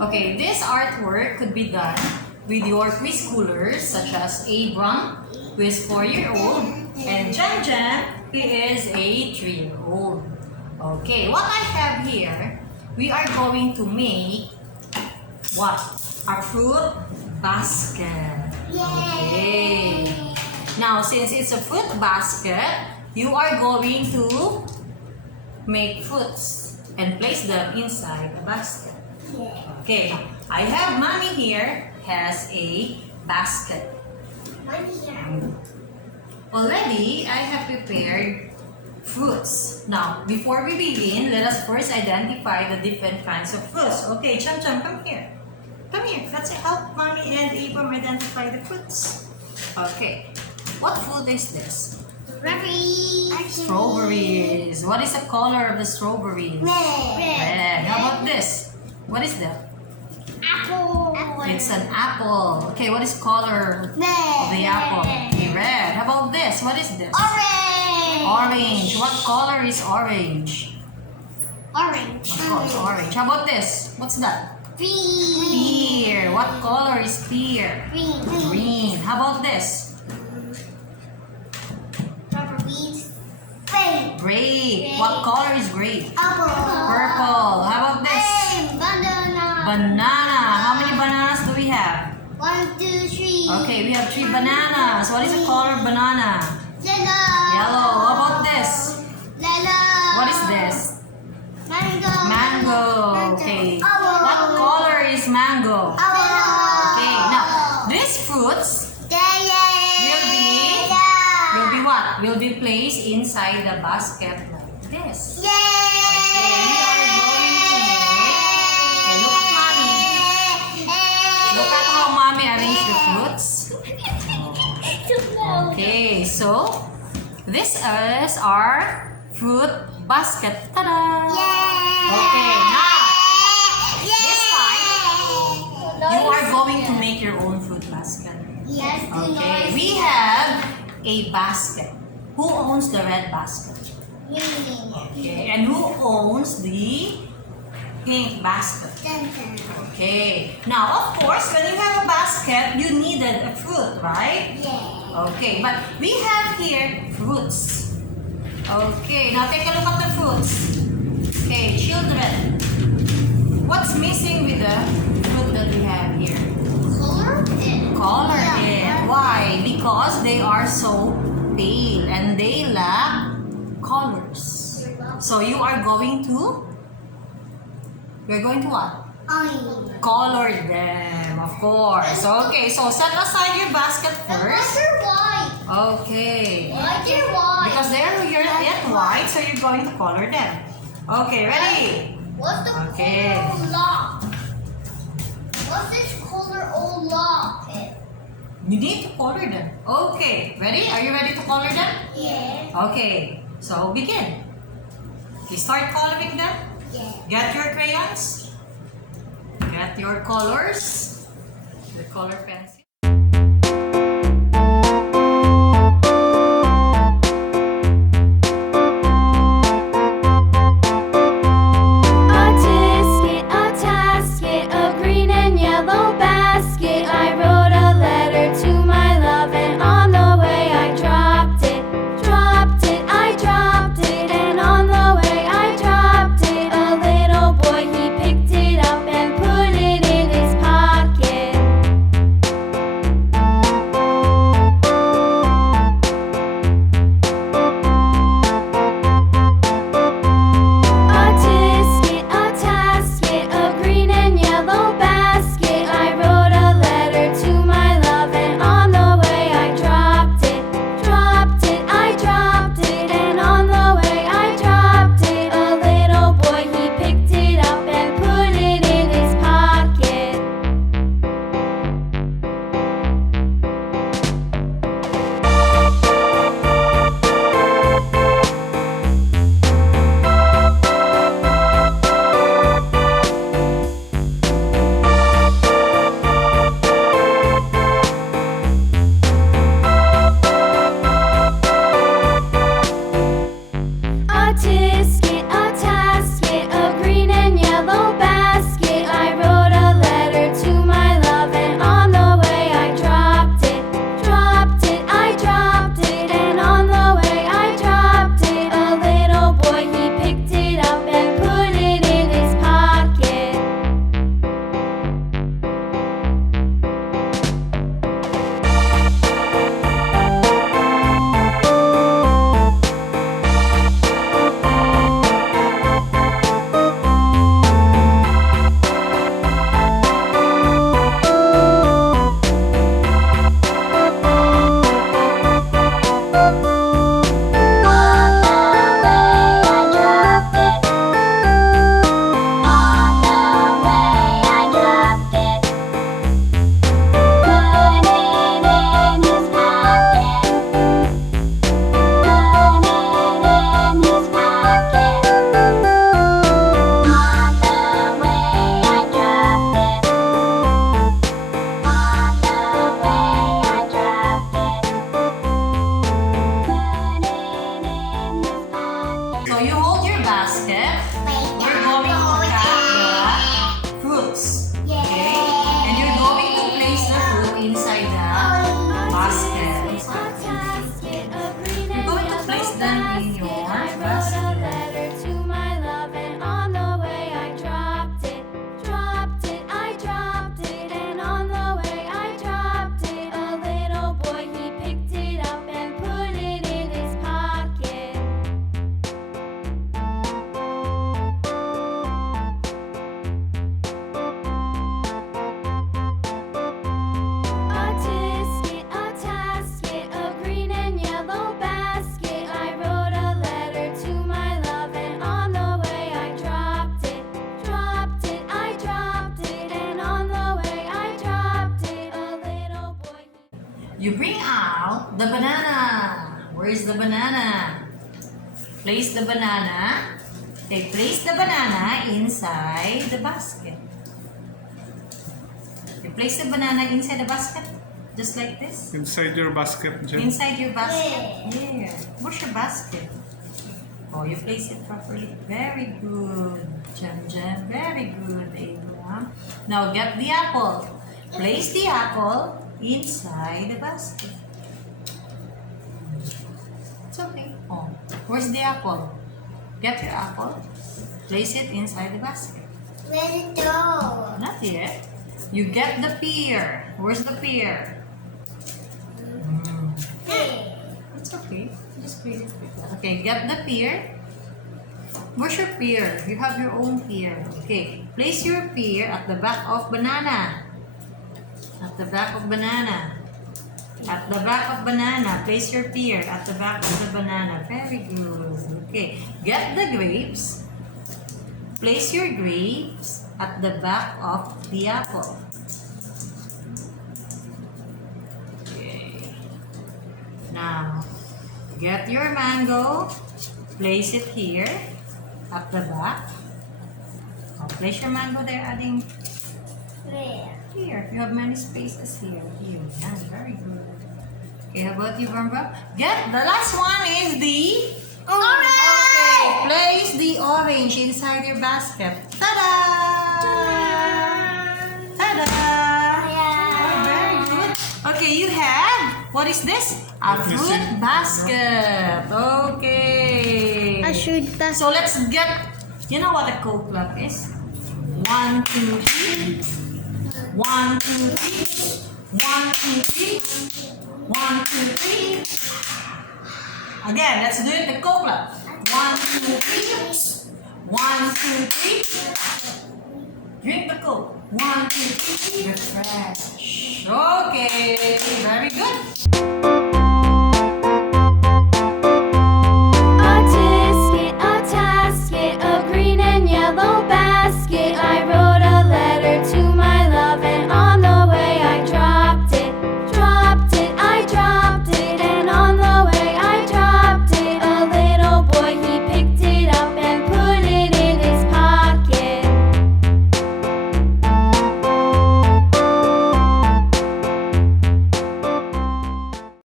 Okay, this artwork could be done with your preschoolers such as Abram, who is 4-year-old, and Jem Jem, who is a 3-year-old. Okay, what I have here, we are going to make what? A fruit basket. Okay. Now, since it's a fruit basket, you are going to make fruits and place them inside the basket. Okay, I have Mommy here has a basket. Already, I have prepared fruits. Now, before we begin, let us first identify the different kinds of fruits. Okay, Jem Jem, come here. Come here. Let's help Mommy and Abram identify the fruits. Okay, what fruit is this? Strawberries. What is the color of the strawberries? Red. How about this? What is that? Apple. It's an apple. Okay, what is color of the apple? Okay, red. How about this? What is this? Orange. Orange. What color is orange? Orange. Of course, orange. How about this? What's that? Green. Pear. What color is pear? Green. Green. How about this? Grape. What color is grape? Apple. Purple. How about this? Banana. Banana. How many bananas do we have? 1, 2, 3. Okay, we have 3 bananas. What is the color of banana? Yellow. Yellow. How about this? Yellow. What is this? Mango. Mango. Okay. Apple. What color is mango? Apple. Okay, now these fruits will be what? Will be placed inside the basket like this. Okay, we are going to make. Okay, look at Mommy. Look at how Mommy arranged the fruits. Okay, so this is our fruit basket. Ta-da! Okay, now this time you are going to make your own fruit basket. Yes. Okay, we have a basket. Who owns the red basket? Okay, and who owns the pink basket? Okay, now of course, when you have a basket, you needed a fruit, right? Okay, but we have here fruits. Okay, now take a look at the fruits. Okay, children, what's missing with the fruit that we have here? Color it. Why? Because they are so pale and they lack colors. So you are going to? We're going to what? Color them, of course. Okay, so set aside your basket first. Okay. Because they're yet white, so you're going to color them. Okay, ready? What's the Okay. color lock? What's this color all lock? You need to color them. Okay, ready? Are you ready to color them? Yeah. Okay, so begin. Okay, start coloring them. Yeah. Get your crayons. Get your colors. The color pencil. you bring out the banana. Where is the banana? Place the banana. Okay, place the banana inside the basket. You place the banana inside the basket, just like this. Inside your basket, Jem. Inside your basket. Here. Where's your basket? Oh, you place it properly. Very good, Jem. Very good, Ava. Now get the apple. Place the apple inside the basket. It's okay. Oh, where's the apple? Get your apple. Place it inside the basket. Where's it go? Not yet. You get the pear. Where's the pear? Hey. It's okay. Just place it like that. Okay, get the pear. Where's your pear? You have your own pear. Okay, place your pear at the back of banana. At the back of banana. At the back of banana. Place your pear at the back of the banana. Very good. Okay, get the grapes. Place your grapes at the back of the apple. Okay. Now, get your mango. Place it here at the back. Oh, place your mango there, adding Where? here. You have many spaces here. Here. Yeah, very good. Okay, how about you, Bamba? Get the last one is the Orange! Okay, place the orange inside your basket. Ta-da! Ta-da! Oh, very good. Okay, you have, what is this? A Let me fruit see. basket. Okay. should pass. So let's get, you know what a Coke club is? 1, 2, 3. 1, 2, 3. 1, 2, 3. 1, 2, 3. Again, let's do it the Coke club. 1, 2, 3. 1, 2, 3. Drink the Coke. 1, 2, 3. Refresh. Okay, very good.